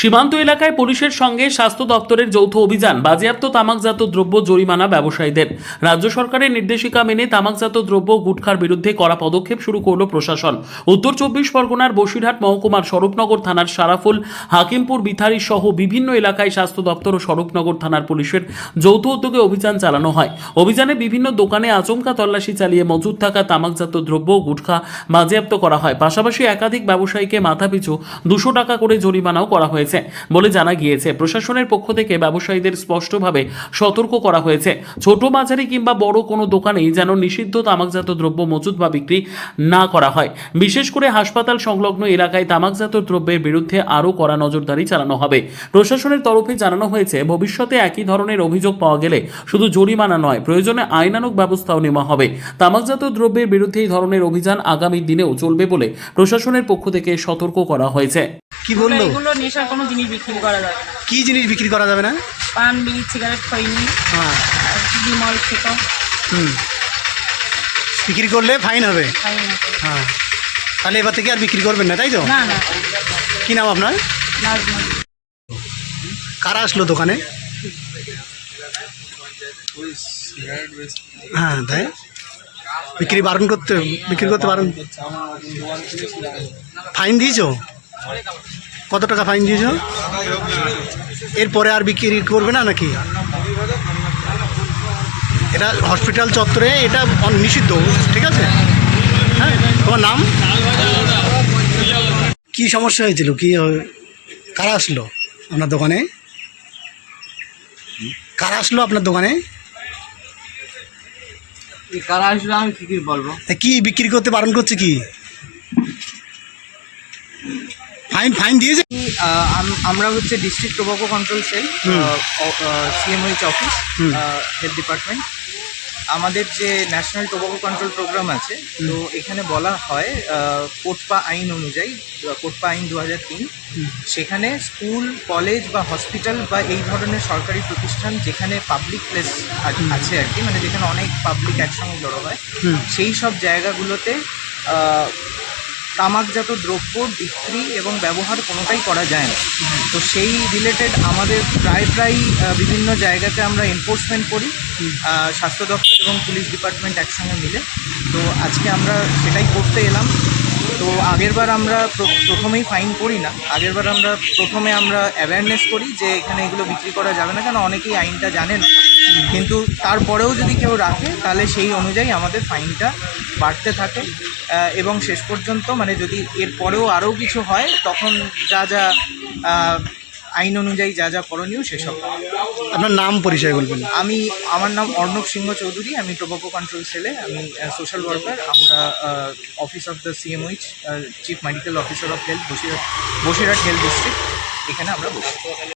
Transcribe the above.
সীমান্ত এলাকায় পুলিশের সঙ্গে স্বাস্থ্য দপ্তরের যৌথ অভিযান, বাজেয়াপ্ত তামাকজাত দ্রব্য, জরিমানা ব্যবসায়ীদের। রাজ্য সরকারের নির্দেশিকা মেনে তামাকজাত দ্রব্য গুটখার বিরুদ্ধে কড়া পদক্ষেপ শুরু করল প্রশাসন। উত্তর 24 পরগনার বসিরহাট মহকুমার স্বরূপনগর থানার সারাফুল, হাকিমপুর, বিথারি সহ বিভিন্ন এলাকায় স্বাস্থ্য দপ্তর ও স্বরূপনগর থানার পুলিশের যৌথ উদ্যোগে অভিযান চালানো হয়। অভিযানে বিভিন্ন দোকানে আচমকা তল্লাশি চালিয়ে মজুদ থাকা তামাকজাত দ্রব্য গুটখা বাজেয়াপ্ত করা হয়। পাশাপাশি একাধিক ব্যবসায়ীকে মাথাপিছু 200 টাকা করে জরিমানাও করা হয়েছে বলে জানা গিয়েছে। প্রশাসনের পক্ষ থেকে ব্যবসায়ীদের স্পষ্টভাবে সতর্ক করা হয়েছে, ছোট, মাঝারি কিংবা বড় কোনো দোকানেই যেন নিষিদ্ধ তামাকজাত দ্রব্য মজুদ বা বিক্রি না করা হয়। বিশেষ করে হাসপাতাল সংলগ্ন এলাকায় তামাকজাত দ্রব্যের বিরুদ্ধে আরও কড়া নজরদারি চালানো হবে। প্রশাসনের তরফে জানানো হয়েছে, ভবিষ্যতে একই ধরনের অভিযোগ পাওয়া গেলে শুধু জরিমানা নয়, প্রয়োজনে আইনানুগ ব্যবস্থাও নেওয়া হবে। তামাকজাত দ্রব্যের বিরুদ্ধে এই ধরনের অভিযান আগামী দিনেও চলবে বলে প্রশাসনের পক্ষ থেকে সতর্ক করা হয়েছে। কি বললো? এগুলো নেশার কোনো জিনিস বিক্রি করা যাবে না। কি জিনিস বিক্রি করা যাবে না? পান, বিড়ি, সিগারেট, খৈনি, হ্যাঁ, বিমল, খেতো বিক্রি করলে ফাইন হবে। খাই না তো। হ্যাঁ, তাহলে এবার থেকে আর বিক্রি করবেন না, তাই তো? না না, কি নাম আপনার? নাজমুল। কারা আসলো দোকানে? হ্যাঁ, তাই বিক্রি করতে বারণ। ফাইন দিয়েছো? কত টাকা ফাইন দিয়েছো? এরপরে আর বিক্রি করবে না নাকি? এটা হসপিটাল চত্বরে, এটা নিষিদ্ধ, ঠিক আছে? হ্যাঁ, তোমার নাম? কি সমস্যা হয়েছিল? কারা আসলো আপনার দোকানে? কারা আসলো আপনার দোকানে? কারা আসলে আমি কি বলবো? কি বিক্রি করতে বারণ করছে? কি ফাইন দিয়েছে? আমরা হচ্ছে district tobacco control cell, CMOH office, health department. আমাদের যে ন্যাশনাল টোবাকো কন্ট্রোল প্রোগ্রাম আছে, তো এখানে বলা হয় কোটপা আইন অনুযায়ী, কোটপা আইন 2003, সেখানে স্কুল, কলেজ বা হসপিটাল বা এই ধরনের সরকারি প্রতিষ্ঠান যেখানে পাবলিক প্লেস আছে আর কি, মানে যেখানে অনেক পাবলিক একসঙ্গে জড়ো হয়, সেই সব জায়গাগুলোতে তামাকজাত দ্রব্য বিক্রি এবং ব্যবহার কোনোটাই করা যায় না। তো সেই রিলেটেড আমাদের প্রায় বিভিন্ন জায়গাতে আমরা এনফোর্সমেন্ট করি, স্বাস্থ্য দপ্তর এবং পুলিশ ডিপার্টমেন্ট একসঙ্গে মিলে। তো আজকে আমরা সেটাই করতে এলাম। তো আগেরবার আমরা প্রথমেই ফাইন করি না, আগেরবার আমরা প্রথমে অ্যাওয়ারনেস করি যে এখানে এগুলো বিক্রি করা যাবে না, কেন অনেকেই আইনটা জানেন। কিন্তু তারপরেও যদি কেউ রাখে তাহলে সেই অনুযায়ী আমাদের ফাইনটা বাড়তে থাকে, এবং শেষ পর্যন্ত মানে যদি এর পরেও আরও কিছু হয় তখন যা আইন অনুযায়ী যা করণীয় সেসব। আপনার নাম পরিচয় বলবেন? আমার নাম অর্ণব সিংহ চৌধুরী, আমি টোবাকো কন্ট্রোল সেলে, আমি সোশ্যাল ওয়ার্কার। আমরা office of the CMOH, chief medical officer of health, Basirhat health district, এখানে আমরা বসি।